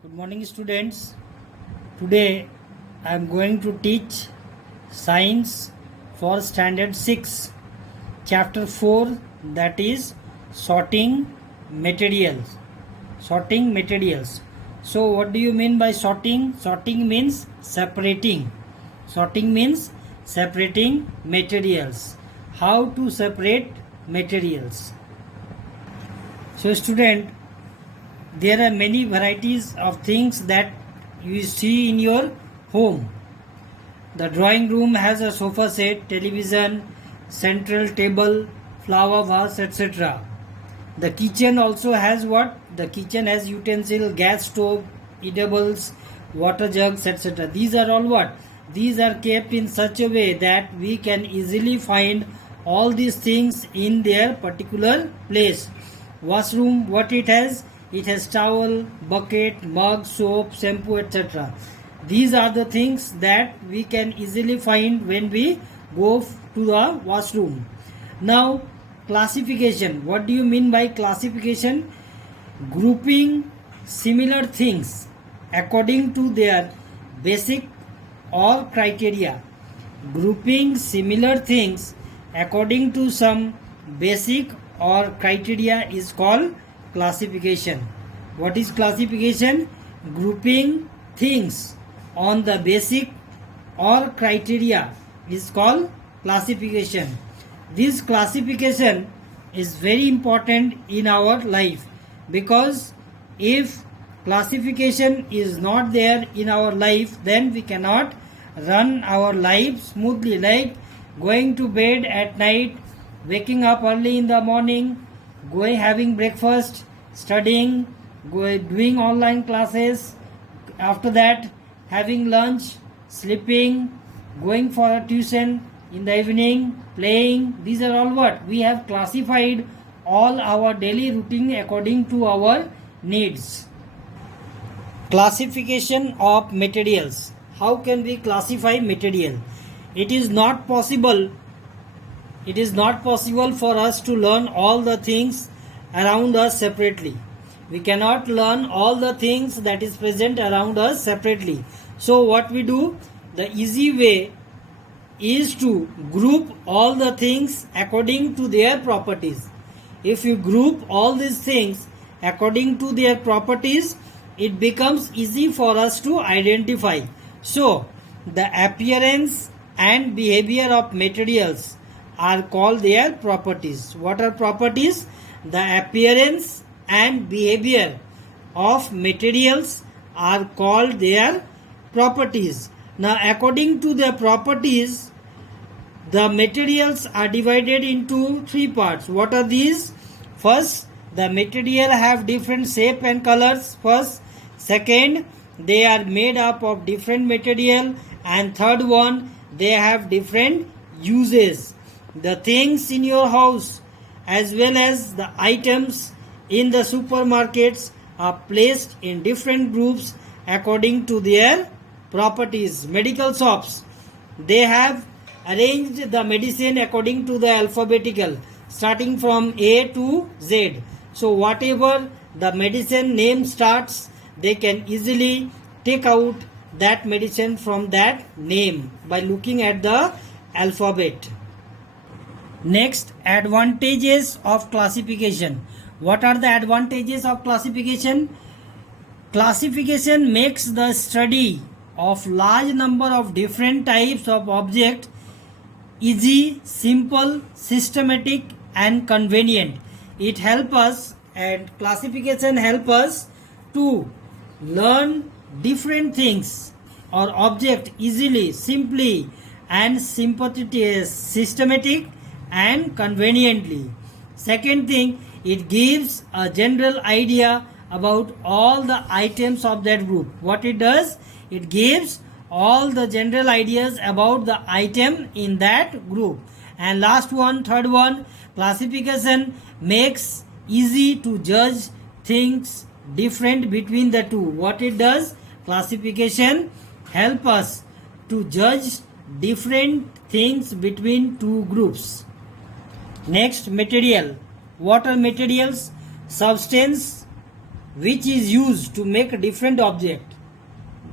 Good morning, students. Today I am going to teach science for standard 6, chapter 4, that is sorting materials. Sorting materials. So, what do you mean by sorting? Sorting means separating. Sorting means separating materials. How to separate materials? So, student, there are many varieties of things that you see in your home. The drawing room has a sofa set, television, central table, flower vase, etc. The kitchen also has what? The kitchen has utensil, gas stove, eatables, water jugs, etc. These are all what? These are kept in such a way that we can easily find all these things in their particular place. Washroom, what it has? It has towel, bucket, mug, soap, shampoo, etc. These are the things that we can easily find when we go to the washroom. Now, classification. What do you mean by classification? Grouping similar things according to their basic or criteria. Grouping similar things according to some basic or criteria is called classification. What is classification? Grouping things on the basic or criteria is called classification. This classification is very important in our life, because if classification is not there in our life, then we cannot run our life smoothly, like going to bed at night, waking up early in the morning, going having breakfast, studying, doing online classes, after that having lunch, sleeping, going for a tuition in the evening, playing. These are all what? We have classified all our daily routine according to our needs. Classification of materials. How can we classify material? It is not possible for us to learn all the things around us separately. We cannot learn all the things that is present around us separately. So what we do, the easy way is to group all the things according to their properties. If you group all these things according to their properties, it becomes easy for us to identify. So the appearance and behavior of materials are called their properties. What are properties? The appearance and behavior of materials are called their properties. Now, according to their properties, the materials are divided into three parts. What are these? First, the material have different shape and colors. First, second, they are made up of different material, and third one, they have different uses. The things in your house as well as the items in the supermarkets are placed in different groups according to their properties. Medical shops, they have arranged the medicine according to the alphabetical, starting from A to Z. So whatever the medicine name starts, they can easily take out that medicine from that name by looking at the alphabet. Next, advantages of classification. What are the advantages of classification? Classification makes the study of large number of different types of objects easy, simple, systematic and convenient. It helps us, and classification helps us to learn different things or object easily, simply and systematic and conveniently. Second thing, it gives a general idea about all the items of that group. What it does? It gives all the general ideas about the item in that group. And last one, third one, classification makes easy to judge things different between the two. What it does? Classification help us to judge different things between two groups. Next, material. What are materials? Substance which is used to make different object.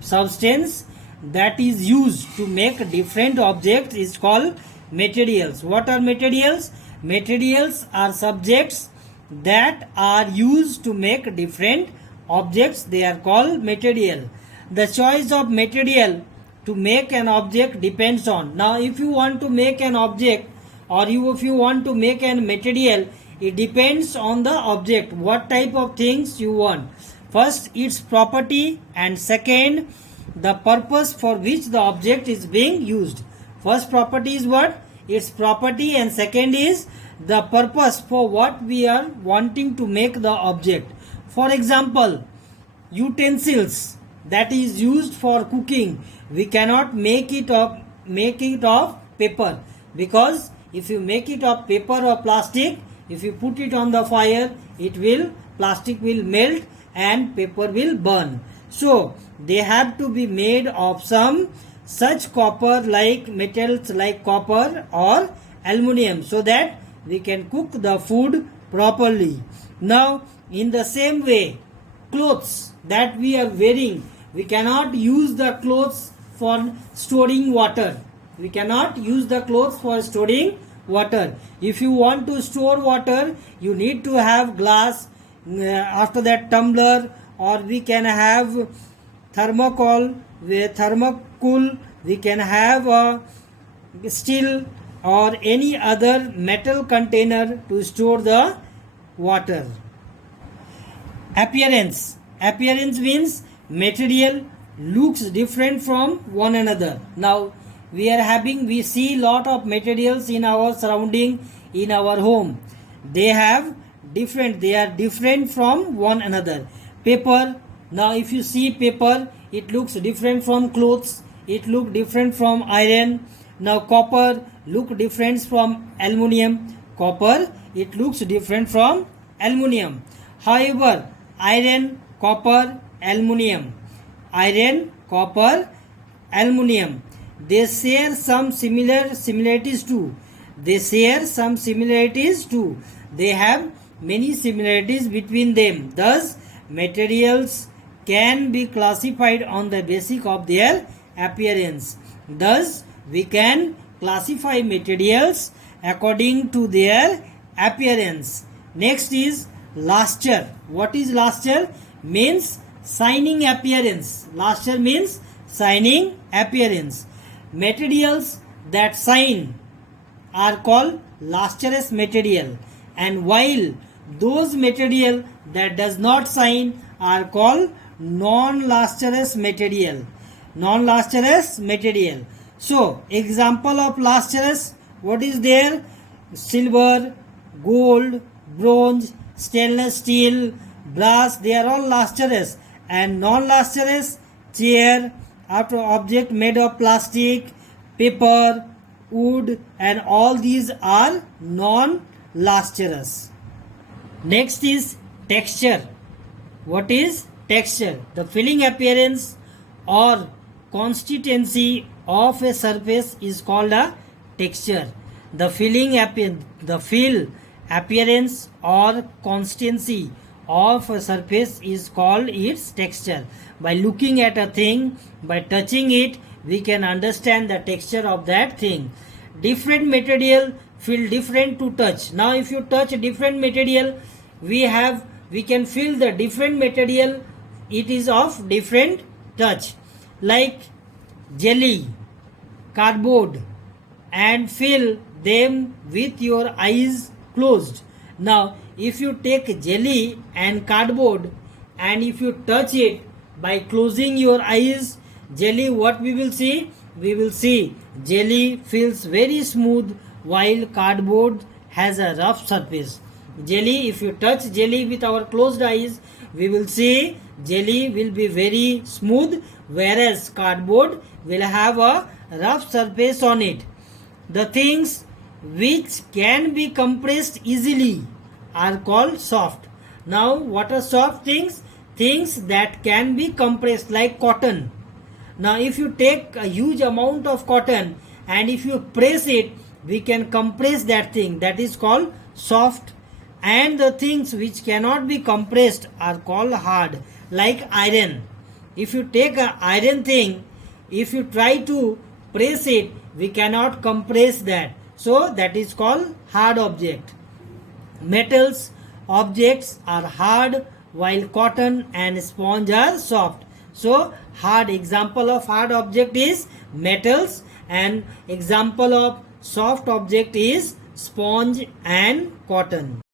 Substance that is used to make different objects is called materials. What are materials? Materials are subjects that are used to make different objects. They are called material. The choice of material to make an object depends on. Now if you want to make an object, or if you want to make a material, it depends on the object, what type of things you want. First, its property, and second, the purpose for which the object is being used. First property is what? Its property, and second is the purpose for what we are wanting to make the object. For example, utensils that is used for cooking, we cannot make it of paper, because if you make it of paper or plastic, if you put it on the fire, plastic will melt and paper will burn. So they have to be made of some such copper like metals like copper or aluminium, so that we can cook the food properly. Now in the same way, clothes that we are wearing, we cannot use the clothes for storing water. We cannot use the clothes for storing water. If you want to store water, you need to have glass, after that tumbler, or we can have thermocol, thermocool, we can have a steel or any other metal container to store the water. Appearance means material looks different from one another. Now we see lot of materials in our surrounding, in our home. They are different from one another. Paper, now if you see paper, it looks different from clothes, it looks different from iron. Now copper look different from aluminium. Copper, it looks different from aluminium. However, iron, copper, aluminium, they share some similarities too. They have many similarities between them. Thus, materials can be classified on the basis of their appearance. Thus, we can classify materials according to their appearance. Next is luster. What is luster? Means shining appearance. Luster means shining appearance. Materials that shine are called lustrous material, and while those material that does not shine are called non-lustrous material. So example of lustrous, what is there? Silver, gold, bronze, stainless steel, brass, they are all lustrous. And non-lustrous, chair, after object made of plastic, paper, wood, and all these are non-lustrous. Next is texture. What is texture? The feeling appearance or consistency of a surface is called a texture. The feel appearance or consistency of a surface is called its texture. By looking at a thing, by touching it, we can understand the texture of that thing. Different material feel different to touch. Now if you touch a different material, we can feel the different material, it is of different touch. Like jelly, cardboard, and feel them with your eyes closed. Now if you take jelly and cardboard, and if you touch it by closing your eyes, jelly, what we will see? We will see jelly feels very smooth, while cardboard has a rough surface. Jelly, if you touch jelly with our closed eyes, we will see jelly will be very smooth, whereas cardboard will have a rough surface on it. The things which can be compressed easily are called soft. Now what are soft things? Things that can be compressed, like cotton. Now if you take a huge amount of cotton and if you press it, we can compress that thing. That is called soft and the things which cannot be compressed are called hard, like iron. If you take an iron thing, if you try to press it, we cannot compress that. So that is called hard object. Metals objects are hard while cotton and sponge are soft. So hard example of hard object is metals and example of soft object is sponge and cotton.